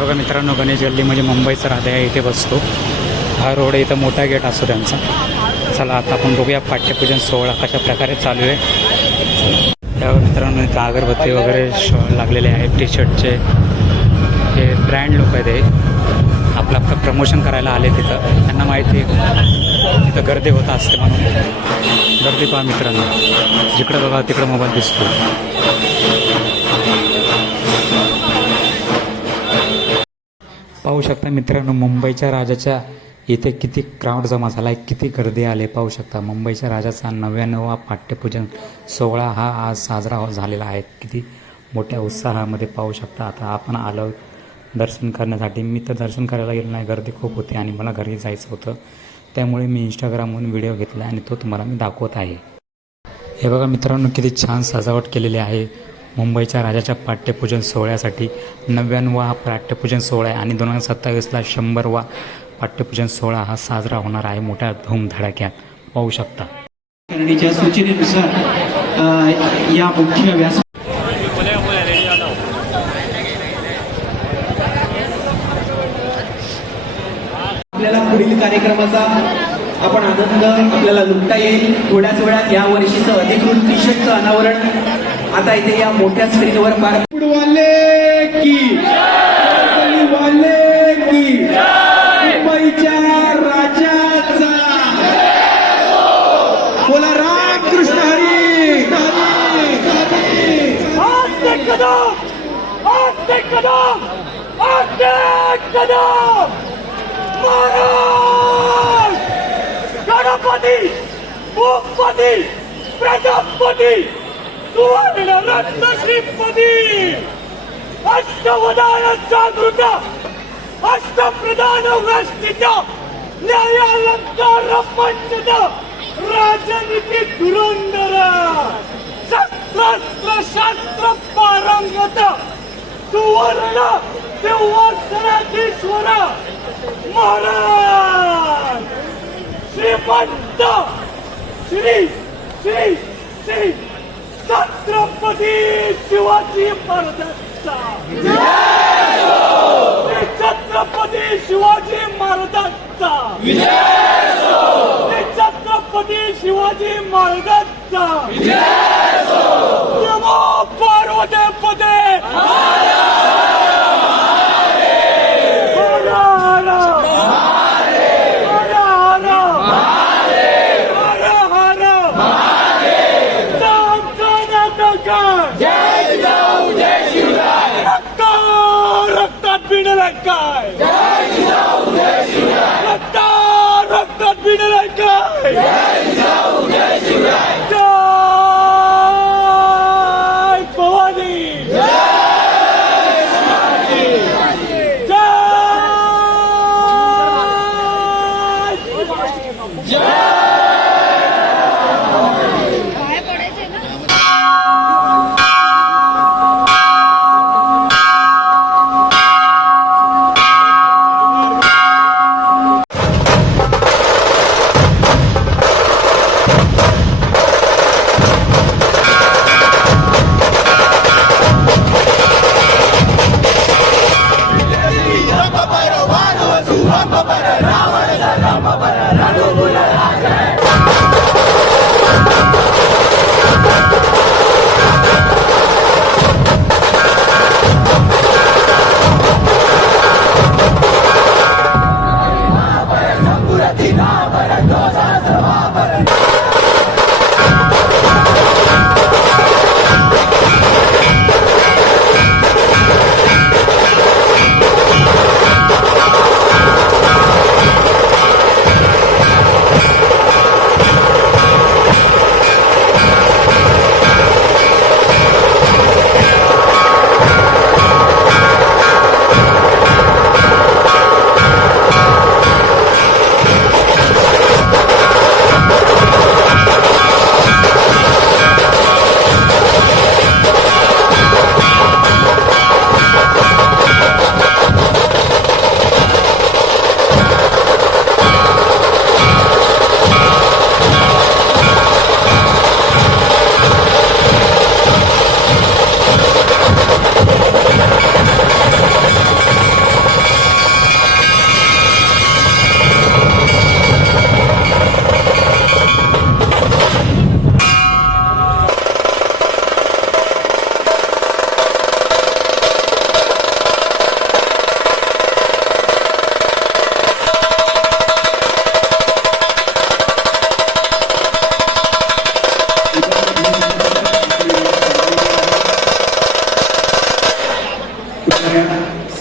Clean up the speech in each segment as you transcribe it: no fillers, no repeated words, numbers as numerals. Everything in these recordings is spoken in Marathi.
बघा मित्रांनो, गणेश गल्ली म्हणजे मुंबईचा राजा आहे, इथे बसतो. हा रोड इथं मोठा गेट असतो त्यांचा. चला आता आपण बघूया पाठ्यपूजन सोहळा कशा प्रकारे चालू आहे. त्यावर मित्रांनो इथं अगरबत्ती वगैरे शॉल लागलेले आहेत, टी शर्टचे. हे ब्रँड लोक आहेत, हे आपलं प्रमोशन करायला आले तिथं. त्यांना माहिती आहे तिथं गर्दी होत असते म्हणून. गर्दी पहा मित्रांनो, जिकडं बघा तिकडं मोबाईल दिसतो. पाहू शकता मित्रांनो, मुंबईच्या राजाच्या इथे किती क्राऊड जमा झाला आहे, किती गर्दी आले पाहू शकता. मुंबईच्या राजाचा 99वा पाठ्यपूजन सोहळा हा आज साजरा झालेला आहे. किती मोठ्या उत्साहामध्ये पाहू शकता. आता आपण आलो दर्शन करण्यासाठी. मी तर दर्शन करायला गेलो नाही, गर्दी खूप होती आणि मला घरी जायचं होतं. त्यामुळे मी इंस्टाग्रामवरून व्हिडिओ घेतला आणि तो तुम्हाला मी दाखवत आहे. हे बघा मित्रांनो, किती छान सजावट केलेली आहे मुंबईच्या राजाच्या पाठ्यपूजन सोहळ्यासाठी. 99वा पाठ्यपूजन सोहळा आहे आणि 2027ला 100वा पाठ्यपूजन सोहळा हा साजरा होणार आहे मोठ्या धूमधडाक्यात. पाहू शकता. करण्याच्या सूचनेनुसार या मुख्य व्यास आपल्याला पुढील कार्यक्रमाचा आपण आनंद आपल्याला लुटता येईल. थोड्याच वेळात या वर्षीचं अधिकृत टी शर्टचं अनावरण आता इथे या मोठ्या स्क्रीनवर पार वाले की मुंबईच्या राजाचा बोला रामकृष्ण हरी. गणपती भूपती प्रजापती सुवर्ण रत्न श्रीपती अष्टवदान जागृत अष्टप्रधान व्यस्तित न्यायालंकार पंचद राजनीती धुरंधर शस्त्रास्त्र शास्त्र पारंगत सुवर्ण सिंहासनाधीश्वर महाराज श्रीमंत श्री श्री श्री छत्रपती शिवाजी महाराजांचा श्री छत्रपती शिवाजी महाराजांचा श्री छत्रपती शिवाजी महाराजांचा नमो पार्वती पदे रक्तात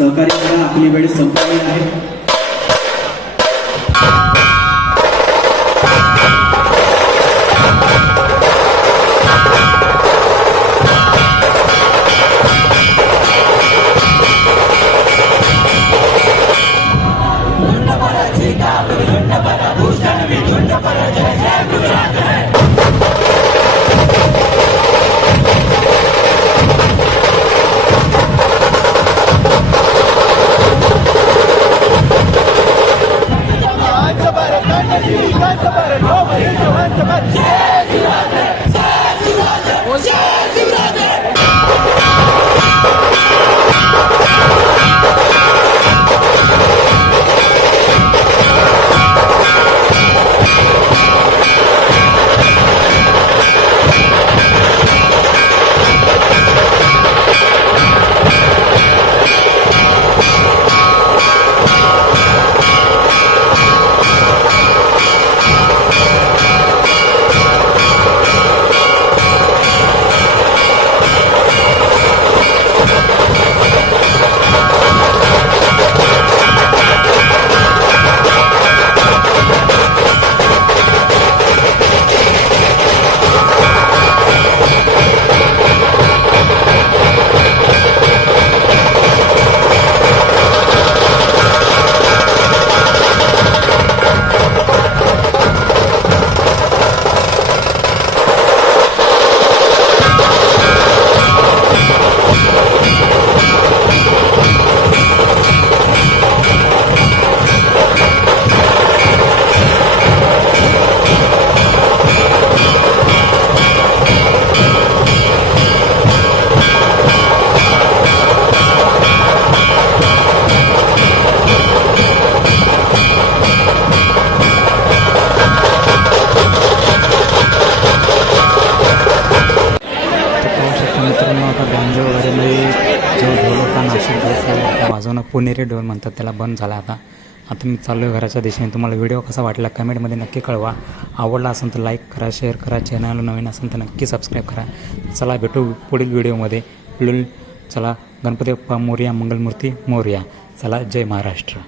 सहकार्य करा, आपली वेळ संपलेली आहे. वाजवणं पुणेरी ढोल म्हणतात त्याला बंद झाला आता मी चाललो आहे घराच्या दिशेने. तुम्हाला व्हिडिओ कसा वाटला कमेंटमध्ये नक्की कळवा. आवडला असेल तर लाईक करा, शेअर करा, चॅनल नवीन असेल तर नक्की सबस्क्राईब करा. चला भेटू पुढील व्हिडिओमध्ये. चला गणपती बाप्पा मोरया, मंगलमूर्ती मोरया. चला जय महाराष्ट्र.